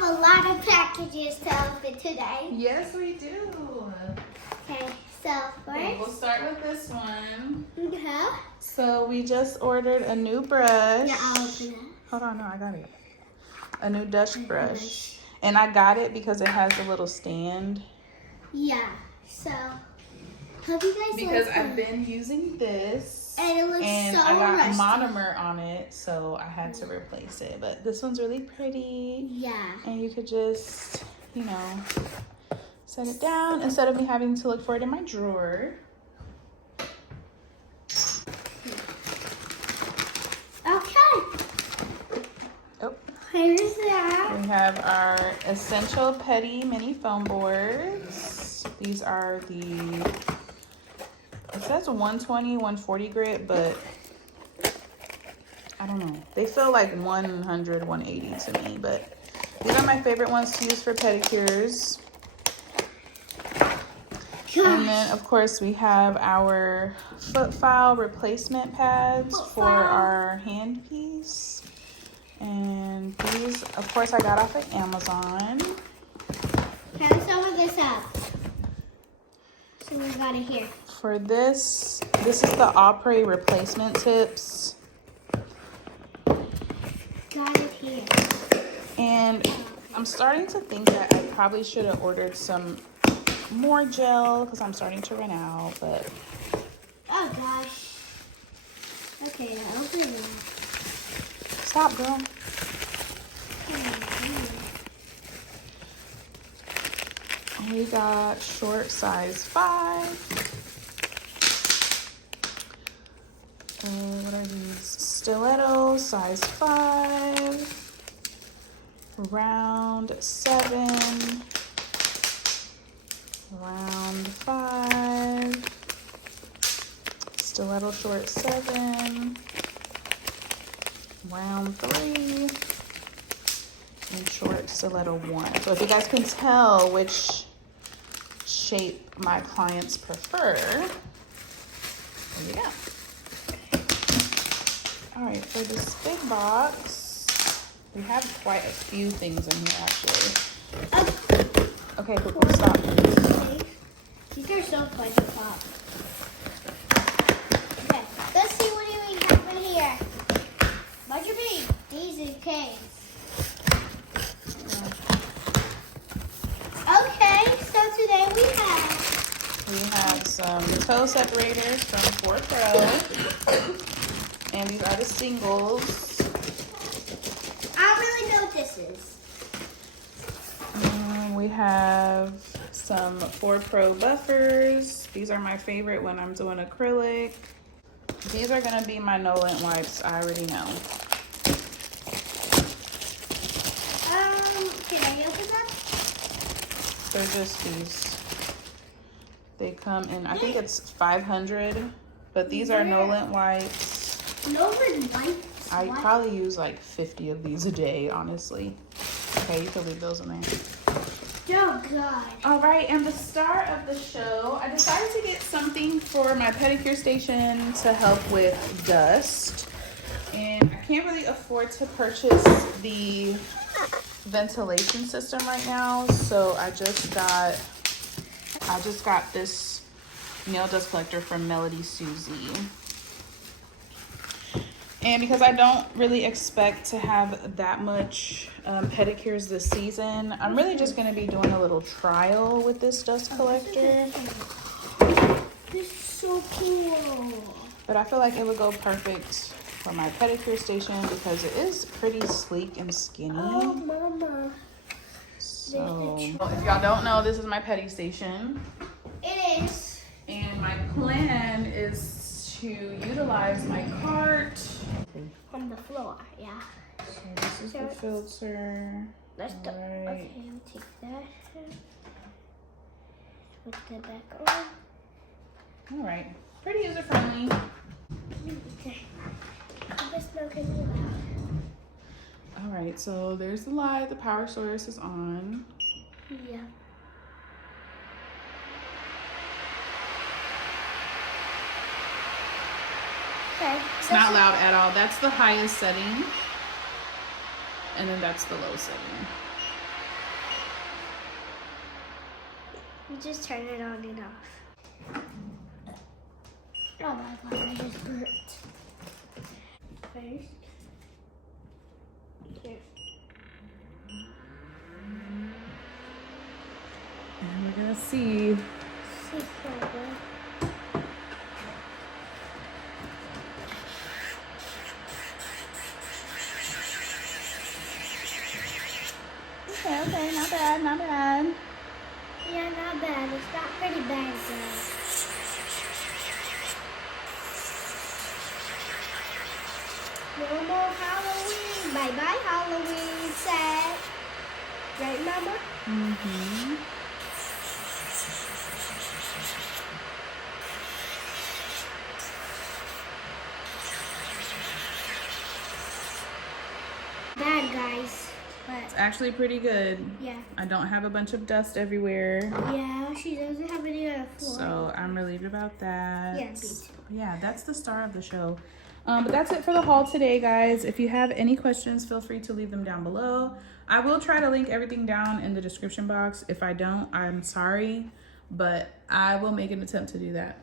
have a lot of packages to open today. Yes, we do. Okay, so Okay, we'll first. start with this one. Yeah. So we just ordered a new brush. Yeah, I'll open it. Hold on, no, I got it. A new dust brush. And I got it because it has a little stand. Yeah, so hope you guys Because like I've it. been using this. And it looks And so I got rusty. monomer on it, so I had to replace it. But this one's really pretty. Yeah. And you could just, you know, set it down instead of me having to look for it in my drawer. Okay. Oh. Here's that. We have our Essential Petty Mini Foam Boards. These are the, it says 120, 140 grit, but I don't know. They feel like 100, 180 to me, but these are my favorite ones to use for pedicures. And then, of course, we have our foot file replacement pads for our handpiece. And these, of course, I got off of Amazon. Okay, let's open this up. So we got it here. For this is the Opry replacement tips. Got it here. And I'm starting to think that I probably should have ordered some more gel because I'm starting to run out, but Oh gosh. Okay, now open it. stop, girl. We got short size 5. What are these? Stiletto size 5. Round 7. Round 5. Stiletto short 7. Round 3. And short stiletto 1. So if you guys can tell which shape my clients prefer, there you go. All right, for this big box, we have quite a few things in here actually. Okay, Coco, stop. These are so fun to pop. Okay, let's see what we have in here. Bunch of D's and K's. Okay, so today we have some toe separators from 4Pro. And these are the singles. I don't really know what this is. We have some 4Pro buffers. These are my favorite when I'm doing acrylic. These are gonna be my no-lint wipes, I already know. Can I open them? They're just these. They come in, I think it's 500, but these are no-lint wipes. No-lint wipes? I probably use like 50 of these a day, honestly. Okay, you can leave those in there. Oh, God. All right, and the star of the show, I decided to get something for my pedicure station to help with dust. And I can't really afford to purchase the ventilation system right now, so I just got this nail dust collector from Melody Susie. And because I don't really expect to have that much pedicures this season, I'm really just going to be doing a little trial with this dust collector. This is so cool. But I feel like it would go perfect for my pedicure station because it is pretty sleek and skinny. Oh, Mama. So, if y'all don't know, this is my pedi station. It is. And my plan is to utilize my cart. On the floor, yeah. So this is the filter. Let's do. Right. Okay, we'll take that. Put that back on. All right, pretty user friendly. Okay. Let's look at it. All right, so there's the light. The power source is on. Yeah. Okay. It's not loud at all. That's the highest setting. And then that's the low setting. You just turn it on and off. Oh my god, I just burped. First. Here. And we're gonna see. Okay, not bad, not bad. Yeah, not bad. It's not pretty bad though. No more Halloween. Bye bye Halloween set. Right, Mama? Mm-hmm. Bad guys. But It's actually pretty good. yeah. I don't have a bunch of dust everywhere. Yeah, she doesn't have any on the floor. So I'm relieved about that. Yeah, me too. Yeah, that's the star of the show. But that's it for the haul today, guys. If you have any questions, feel free to leave them down below. I will try to link everything down in the description box. If I don't, I'm sorry, but I will make an attempt to do that.